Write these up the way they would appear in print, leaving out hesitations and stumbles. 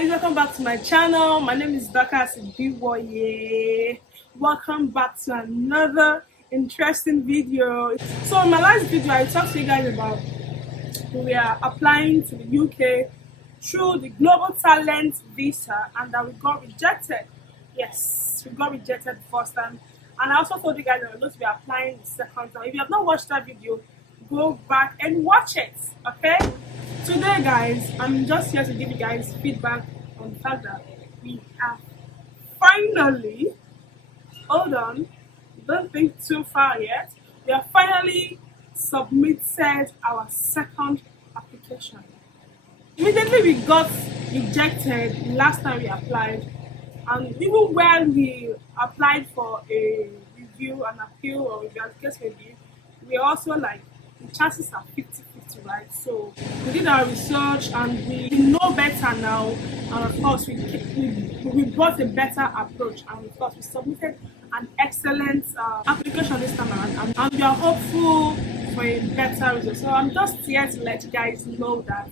guys, welcome back to my channel. My name is Dorcas Biwoye. Welcome back to another interesting video. So in my last video I talked to you guys about we are applying to the UK through the Global Talent Visa and that we got rejected. Yes, we got rejected the first time, and I also told you guys that we're going to be applying the second time. If you have not watched that video, go back and watch it. Okay, today guys, I'm just here to give you guys feedback on the fact that we have finally, hold on, don't think too far yet, we have finally submitted our second application. Immediately we got rejected last time we applied, and even when we applied for a review and appeal, or if the case may be, we also like the chances are 50-50, right? So we did our research and we know better now, and of course we brought a better approach, and of course we submitted an excellent application this time around, and we are hopeful for a better result. So I'm just here to let you guys know that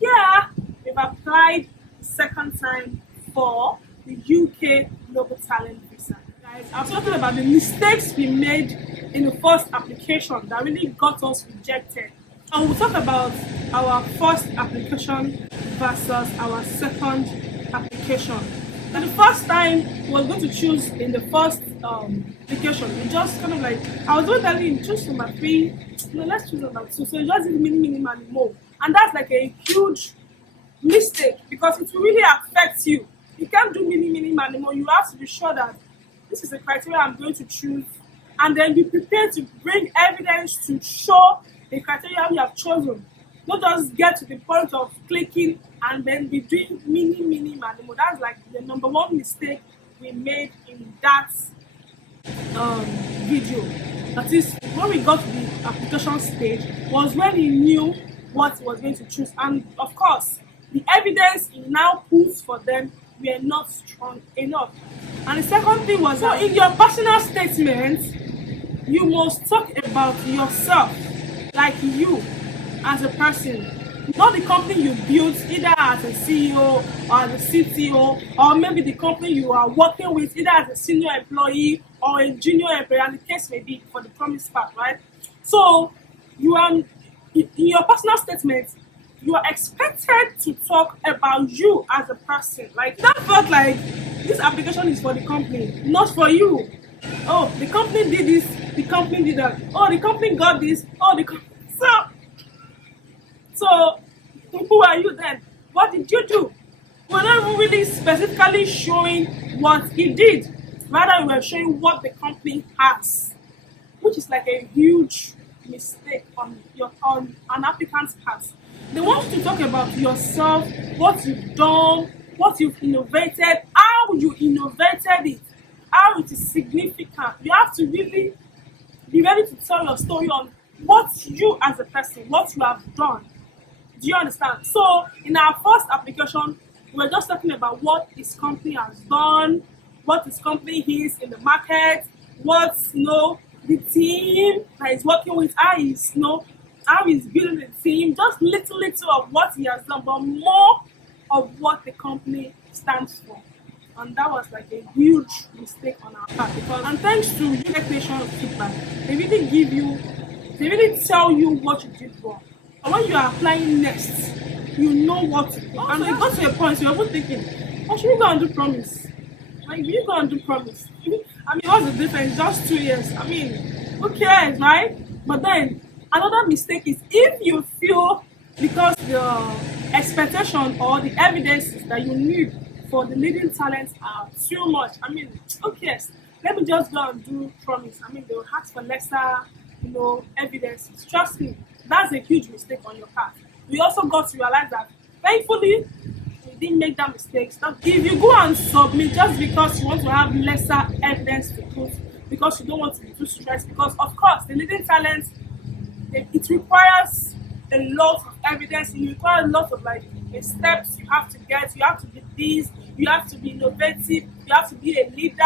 yeah, we've applied second time for the UK Global Talent Visa. Guys, I was talking about the mistakes we made in the first application that really got us rejected. And we'll talk about our first application versus our second application. Now the first time we were going to choose in the first application, we just kind of like, I was going to tell you choose number 3, no, let's choose number 2. So you just did minimal more. And that's like a huge mistake because it will really affect you. You can't do minimal. You have to be sure that this is the criteria I'm going to choose, and then be prepared to bring evidence to show the criteria you have chosen. Not just get to the point of clicking and then be doing minimal. That's like the number one mistake we made in that video. That is, when we got to the application stage was when we knew what he was going to choose, and of course the evidence he now puts for them were not strong enough. And the second thing was, so in your personal statement you must talk about yourself, like you as a person, not the company you built, either as a CEO or as a CTO, or maybe the company you are working with, either as a senior employee or a junior employee, and the case may be for the promise part, right? So you are in your personal statement, you are expected to talk about you as a person. Like, that felt like this application is for the company, not for you. Oh, the company did this, the company did that. Oh, the company got this. Oh, so who are you then? What did you do? We're not really specifically showing what he did. Rather, we are showing what the company has, which is like a huge mistake on an applicant's part. They want you to talk about yourself, what you've done, what you've innovated, how you innovated it, how it is significant. You have to really be ready to tell your story on what you as a person, what you have done. Do you understand? So in our first application, we're just talking about what his company has done, what his company is in the market, what the team that he's working with, how he's building the team, just little of what he has done, but more of what the company stands for. And that was like a huge mistake on our part, and thanks to United Nations feedback, they really tell you what you did wrong. And when you are applying next, you know what to do. And it got to a point you're even thinking, oh, should we go and do promise? Like, will you go and do promise? I mean, what's the difference? Just 2 years. I mean, who cares, right? But then another mistake is if you feel because the expectation or the evidences that you need for the leading talents are too much. I mean, who cares? Let me just go and do promise. I mean, they will ask for lesser, evidences. Trust me, that's a huge mistake on your part. We also got to realize that, thankfully, we didn't make that mistake. So if you go and submit just because you want to have lesser evidence to put, because you don't want to be too stressed, because of course the leading talents, it requires a lot of evidence. It requires a lot of steps you have to get. You have to be this, you have to be innovative, you have to be a leader,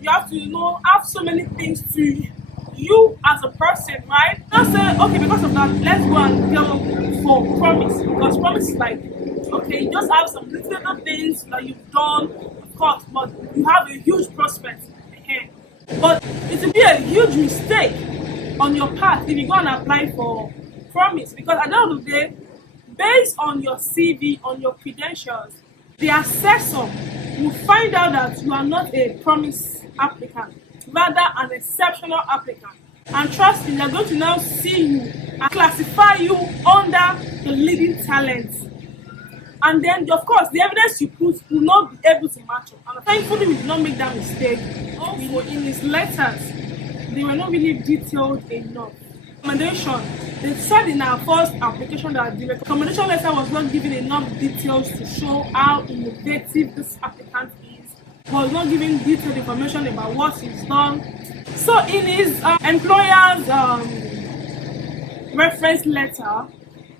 you have to have so many things to you as a person, right? Just say, okay, because of that, let's go and go for promise, because promise is like, Okay, you just have some little things that you've done, of course, but you have a huge prospect ahead. But it will be a huge mistake on your part if you go and apply for promise, because at the end of the day, based on your CV, on your credentials, the assessor will find out that you are not a promise applicant, rather an exceptional applicant. And trust me, they're going to now see you and classify you under the leading talents. And then, of course, the evidence you put will not be able to match up. And thankfully, we did not make that mistake. Also, in his letters, they were not really detailed enough. Recommendation, they said in our first application that the recommendation letter was not giving enough details to show how innovative this applicant is, was not giving detailed information about what he's done. So in his employer's reference letter,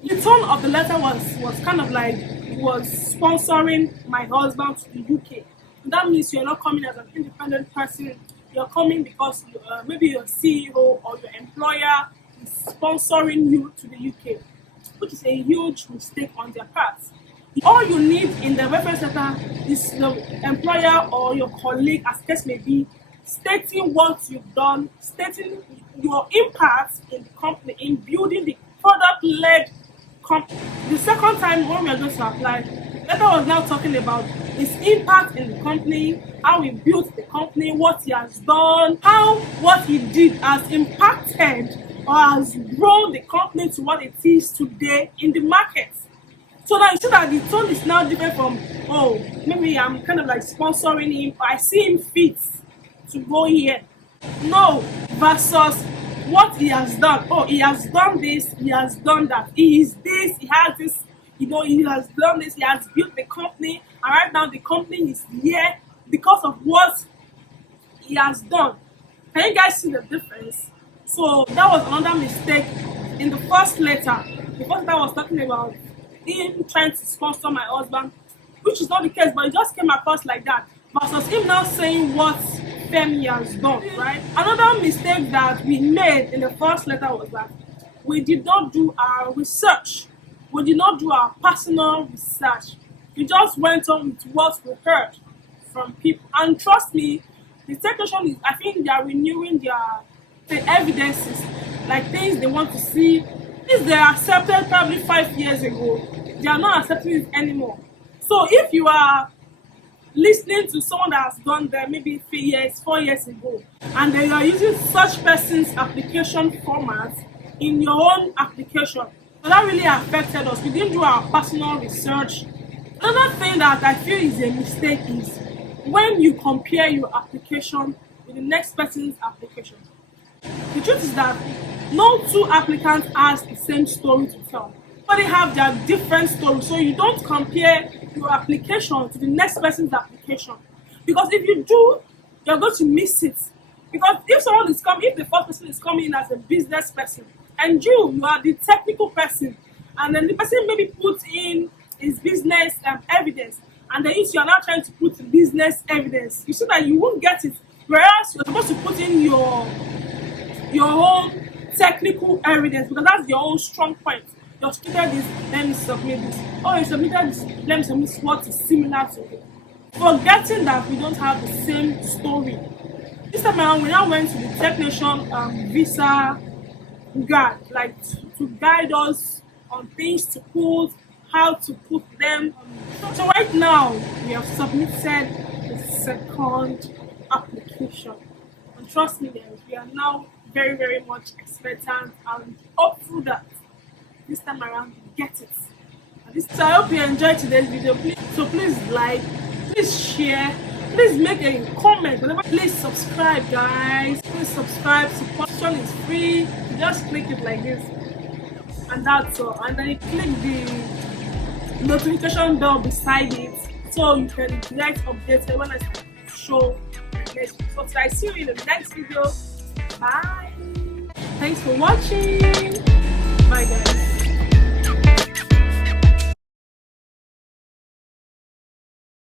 the tone of the letter was kind of like he was sponsoring my husband to the UK. And that means you're not coming as an independent person. You're coming because maybe your CEO or your employer is sponsoring you to the UK, which is a huge mistake on their part. All you need in the reference letter is the employer or your colleague, as case may be, stating what you've done, stating your impact in the company, in building the product-led company. The second time when we are going to apply, the letter was now talking about his impact in the company, how he built the company, what he has done, how what he did has impacted or has grown the company to what it is today in the market. So now you see that the tone is now different from, oh, maybe I'm kind of like sponsoring him, or I see him fit to go here. No, versus what he has done. Oh, he has done this, he has done that. He is this, he has this, he has done this, he has built the company, and right now the company is here because of what he has done. Can you guys see the difference? So that was another mistake in the first letter. The first letter was talking about him trying to sponsor my husband, which is not the case, but it just came across like that. Versus him now saying what Femi has done, right? Another mistake that we made in the first letter was that we did not do our research. We did not do our personal research. We just went on with what we heard from people. And trust me, the technician is, I think they are renewing the evidences, like things they want to see. Things they accepted probably 5 years ago, they are not accepting it anymore. So if you are listening to someone that has gone there maybe 3 years, 4 years ago, and then you are using such person's application format in your own application, so that really affected us. We didn't do our personal research. Another thing that I feel is a mistake is when you compare your application with the next person's application. The truth is that no two applicants has the same story to tell. But they have their different stories. So you don't compare your application to the next person's application. Because if you do, you're going to miss it. Because if someone is coming, if the first person is coming in as a business person, and you are the technical person, and then the person maybe puts in his business evidence, and then if you are now trying to put business evidence, you see that you won't get it. Whereas you're supposed to put in your own technical evidence, because that's your own strong point. You submitted this, let me submit this. Oh, you submitted this, let me submit what is similar to it. Forgetting that we don't have the same story. This time around, we now went to the technician visa guide, like to guide us on things to put, how to put them. So right now, we have submitted the second application. And trust me, guys, we are now very, very much expectant and hopeful that this time around you get it. So I hope you enjoyed today's video. Please like, please share, please make a comment. Please subscribe, guys. Please subscribe. Subscription is free. You just click it like this, and that's all. And then you click the notification bell beside it, so you can get updated when I show next video. So I see you in the next video. Bye. Thanks for watching. Bye, guys.